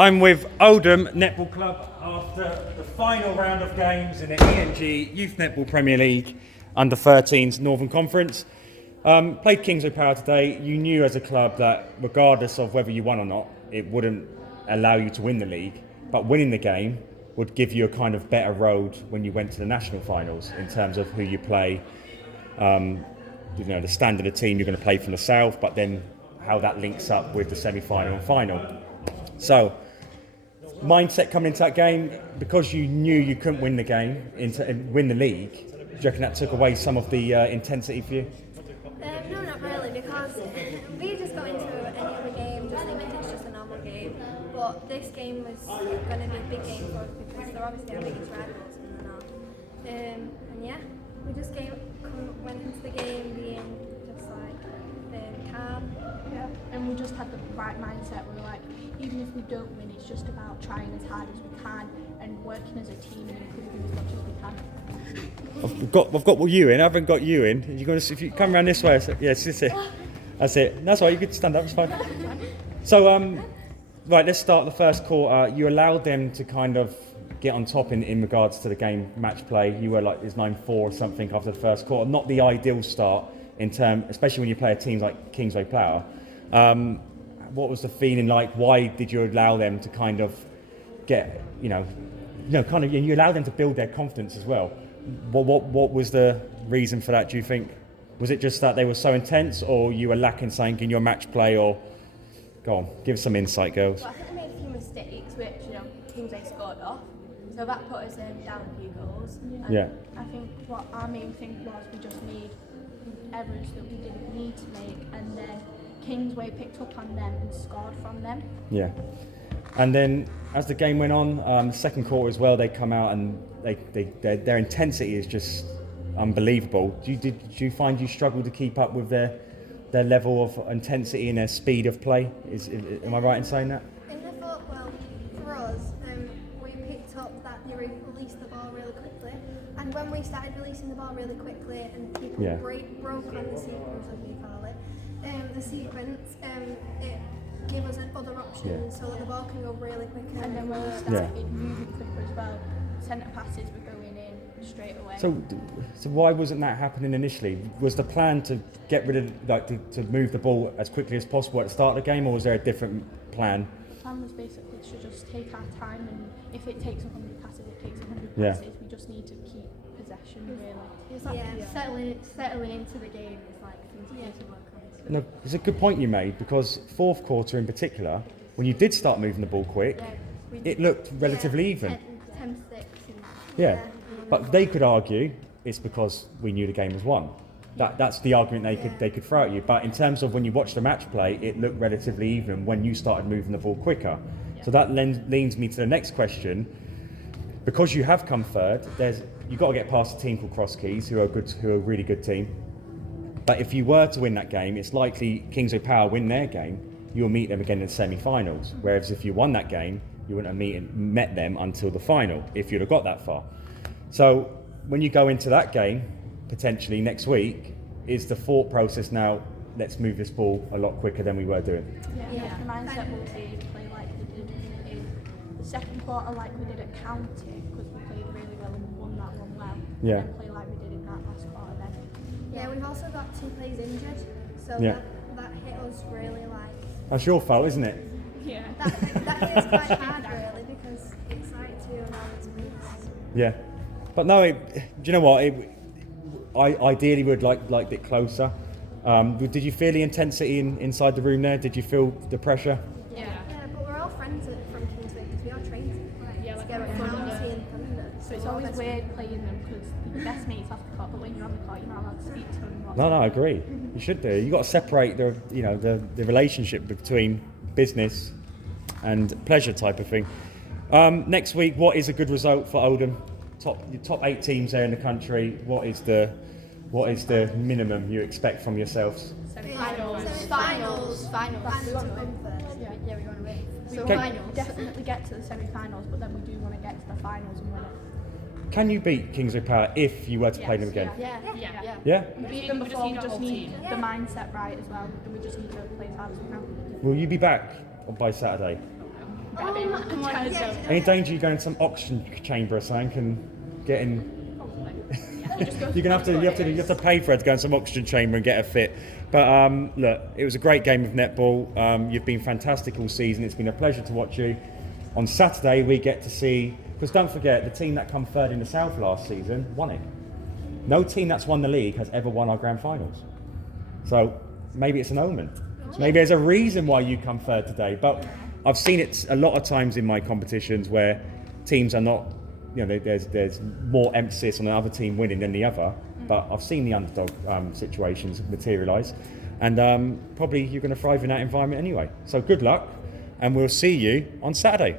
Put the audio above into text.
I'm with Oldham Netball Club after the final round of games in the ENG Youth Netball Premier League Under 13s Northern Conference. Played Kingsway Power today. You knew as a club that regardless of whether you won or not, it wouldn't allow you to win the league, but winning the game would give you a kind of better road when you went to the national finals in terms of who you play, the standard of team you're going to play from the south, but then how that links up with the semi-final and final. So, mindset coming into that game, because you knew you couldn't win the game, win the league, do you reckon that took away some of the intensity for you? No, not really, because we just got into any other game just thinking it's just a normal game. But this game was going to be a big game for us because they're obviously our biggest rivals in the north. And yeah, we just went into the game being just like calm. Yeah, and we just had the right mindset. We were like, even if we don't win, it's just about trying as hard as we can and working as a team and improving as much as we can. I've got you in. I haven't got you in. You're going to, if you come around this way, yeah, sit it. That's it. That's right. You could stand up. It's fine. So, right. Let's start the first quarter. You allowed them to kind of get on top in regards to the game match play. You were like it's 9-4 or something after the first quarter. Not the ideal start in term, especially when you play a team like Kingsway Power. What was the feeling like? Why did you allow them to kind of get, you allowed them to build their confidence as well? What was the reason for that, do you think? Was it just that they were so intense, or you were lacking something in your match play, or... Go on, give us some insight, girls. Well, I think they made a few mistakes, which, Kingsway scored off. So that put us down a few goals. And Yeah. I think what our main thing was, we just made errors that we didn't need to make, and then Kingsway picked up on them and scored from them. Yeah. And then as the game went on, second quarter as well, they come out and their intensity is just unbelievable. Did you find you struggled to keep up with their level of intensity and their speed of play? Am I right in saying that? And I thought, well, for us, we picked up that they released the ball really quickly. And when we started releasing the ball really quickly and people broke on the sequence, as we call it, it gave us other options so that the ball can go really quick. And then when we started moving quicker as well, centre passes were going in straight away. So why wasn't that happening initially? Was the plan to get rid of, to move the ball as quickly as possible at the start of the game, or was there a different plan? The plan was basically to just take our time, and if it takes 100 passes, it takes 100 Yeah. passes. We just need to keep possession, really. It's like settling into the game is like things we need to work on. No, it's a good point you made, because fourth quarter in particular, when you did start moving the ball quick, it looked relatively even. 10-6. Yeah, but they could argue it's because we knew the game was won. That's the argument they could throw at you. But in terms of when you watch the match play, it looked relatively even when you started moving the ball quicker. So that leads me to the next question. Because you have come third, you've got to get past a team called Cross Keys, who are a really good team. But if you were to win that game, it's likely Kingsway Power win their game, you'll meet them again in the semi-finals. Whereas if you won that game, you wouldn't have met them until the final, if you'd have got that far. So when you go into that game, potentially next week, is the thought process now, let's move this ball a lot quicker than we were doing? Yeah. The mindset will be play like we did in the second quarter, like we did at County, because we played really well and won that one well. Yeah. And then play like we did in that last quarter then. Yeah, we've also got 2 players injured, so that hit us really like... That's your fault, isn't it? Yeah. That hits quite hard really, because it's like 2 hours weeks. Yeah. But no, do you know what? I ideally would like it closer. Did you feel the intensity inside the room there? Did you feel the pressure? Yeah, but we're all friends from Kingsway because we are trained together at County and Thunder. So it's always weird playing them because you're best mates off the court, but when you're on the court, you're not allowed to speak to them. No, I agree. You should do. You got to separate the relationship between business and pleasure type of thing. Next week, what is a good result for Oldham? Your top 8 teams there in the country. What is the minimum you expect from yourselves? Finals. We want to win first. Yeah, we want to win. We will definitely get to the semi-finals, but then we do want to get to the finals and win it. Can you beat Kingsway Power if you were to play them again? Yeah. We beat them before, we just need the mindset right as well, and we just need to play as hard as we can. Will you be back by Saturday? grabbing and trying to Any danger you going to some oxygen chamber or something and getting? You're gonna you have to pay for it to go in some oxygen chamber and get a fit. But look, it was a great game of netball. You've been fantastic all season. It's been a pleasure to watch you. On Saturday we get to see, because don't forget, the team that come third in the South last season won it. No team that's won the league has ever won our grand finals. So maybe it's an omen. Maybe there's a reason why you come third today. But I've seen it a lot of times in my competitions where teams are not, there's more emphasis on another team winning than the other. But I've seen the underdog situations materialise, and probably you're going to thrive in that environment anyway. So good luck, and we'll see you on Saturday.